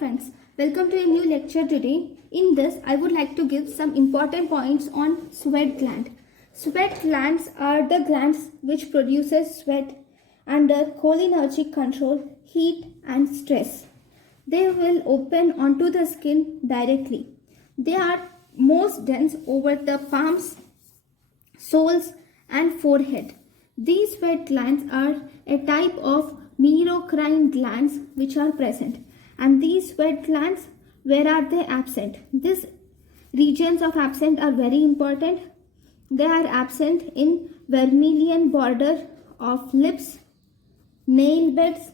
friends, welcome to a new lecture today. In this, I would like to give some important points on sweat gland. Sweat glands are the glands which produces sweat under cholinergic control, heat and stress. They will open onto the skin directly. They are most dense over the palms, soles and forehead. These sweat glands are a type of merocrine glands which are present, and these sweat glands, where are they absent? These regions of absent are very important. They are absent in vermilion border of lips, nail beds,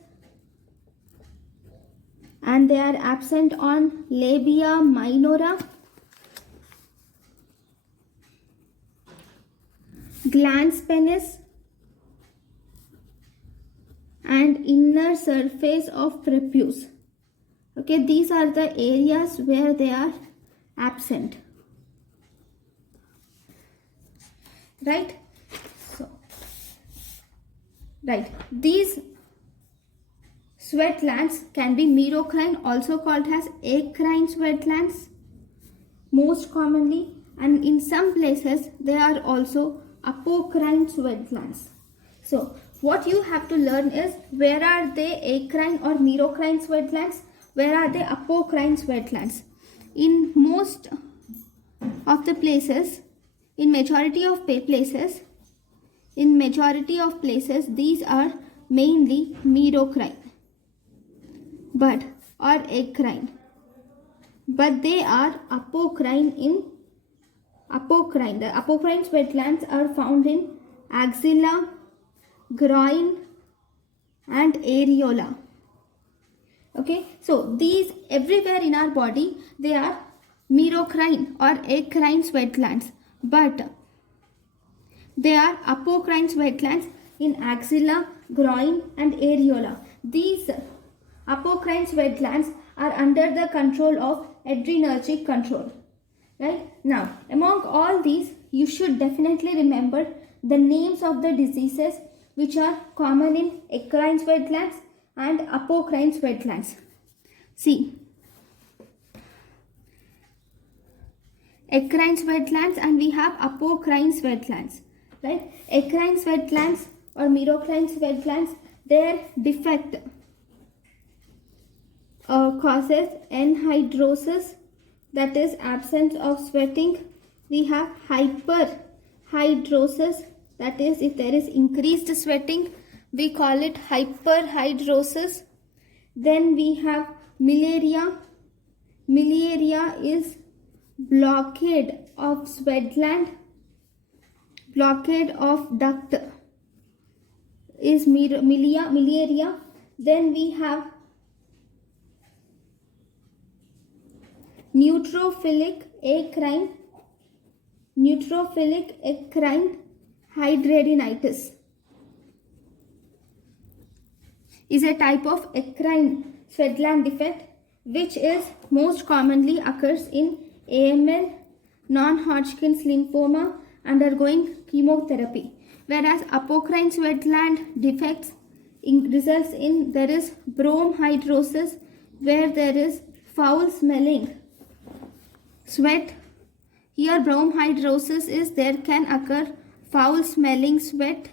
and they are absent on labia minora, glans penis, and inner surface of prepuce. Okay, these are the areas where they are absent. Right? These sweat glands can be merocrine, also called as acrine sweat glands, most commonly, and in some places they are also apocrine sweat glands. So, what you have to learn is where are they acrine or merocrine sweat glands, where are they apocrine sweat glands. In most of the places, in majority of places, these are mainly merocrine or acrine, but they are apocrine in apocrine. The apocrine sweat glands are found in axilla, groin and areola. Okay, so these everywhere in our body, they are merocrine or acrine sweat glands, but they are apocrine sweat glands in axilla, groin and areola. These apocrine sweat glands are under the control of adrenergic control. Right? Now, among all these, you should definitely remember the names of the diseases which are common in acrine sweat glands and apocrine sweat glands. See, acrine sweat glands and we have apocrine sweat glands. Right? Acrine sweat glands or merocrine sweat glands, their defect causes anhidrosis, that is absence of sweating. We have hyperhidrosis, that is if there is increased sweating, we call it hyperhidrosis. Then we have miliaria. Miliaria is blockade of sweat gland, blockade of duct is miliaria. Then we have neutrophilic acrine hidradenitis is a type of acrine sweat gland defect which is most commonly occurs in AML, non-Hodgkin's lymphoma undergoing chemotherapy, whereas apocrine sweat gland defects results in there is bromhidrosis, where there is foul smelling sweat. Here bromhidrosis is there can occur foul smelling sweat,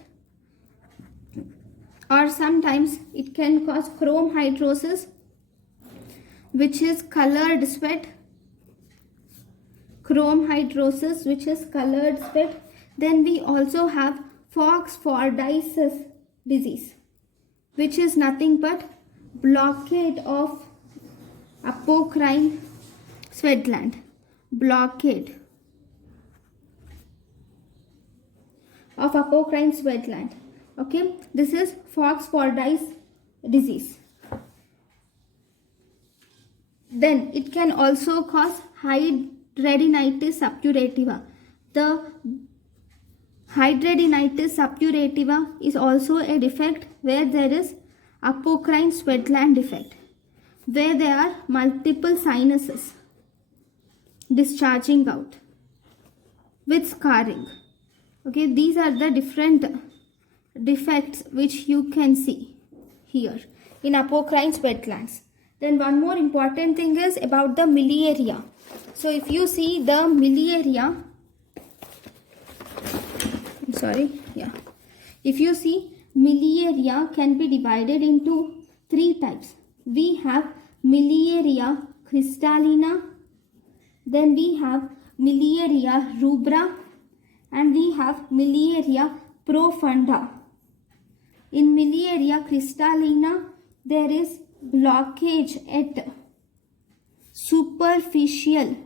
or sometimes it can cause chromhidrosis, which is colored sweat. Chromhidrosis, which is colored sweat. Then we also have Fox-Fordyce's disease, which is nothing but blockade of apocrine sweat gland. Blockade of apocrine sweat gland. Okay, this is Fox-Fordyce disease. Then it can also cause hidradenitis suppurativa. The hidradenitis suppurativa is also a defect where there is apocrine sweat gland defect, where there are multiple sinuses discharging out with scarring. Okay, these are the different defects which you can see here in apocrine sweat glands. Then one more important thing is about the miliaria. So if you see the miliaria, if you see, miliaria can be divided into 3 types. We have miliaria crystallina, then we have miliaria rubra, and we have miliaria profunda. In miliaria crystallina, there is blockage at superficial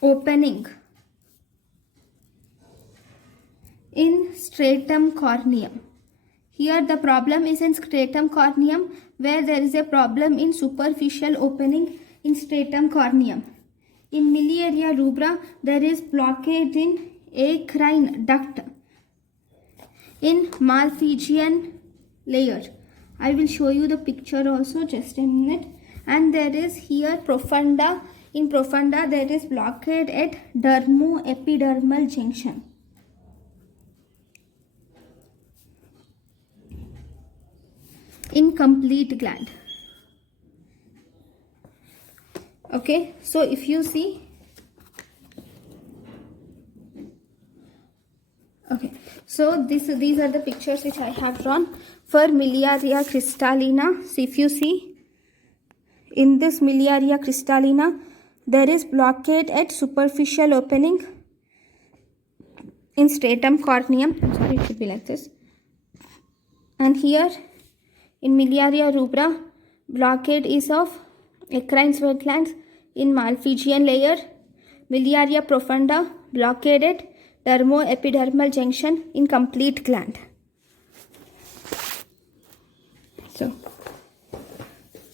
opening in stratum corneum. Here the problem is in stratum corneum, where there is a problem in superficial opening in stratum corneum. In miliaria rubra, there is blockage in acrine duct in Malpighian layer. I will show you the picture also, just a minute. And there is here profunda. In profunda, there is blockade at dermoepidermal junction. Incomplete gland. Okay, so if you see, okay, so these are the pictures which I have drawn for miliaria crystallina. So if you see, in this miliaria crystallina, there is blockade at superficial opening in stratum corneum. I'm sorry, it should be like this. And here in miliaria rubra, blockade is of acrine sweat glands in Malpighian layer. Miliaria profunda, blockade at dermoepidermal junction in complete gland.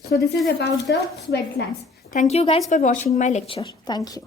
So this is about the sweat glands. Thank you guys for watching my lecture. Thank you.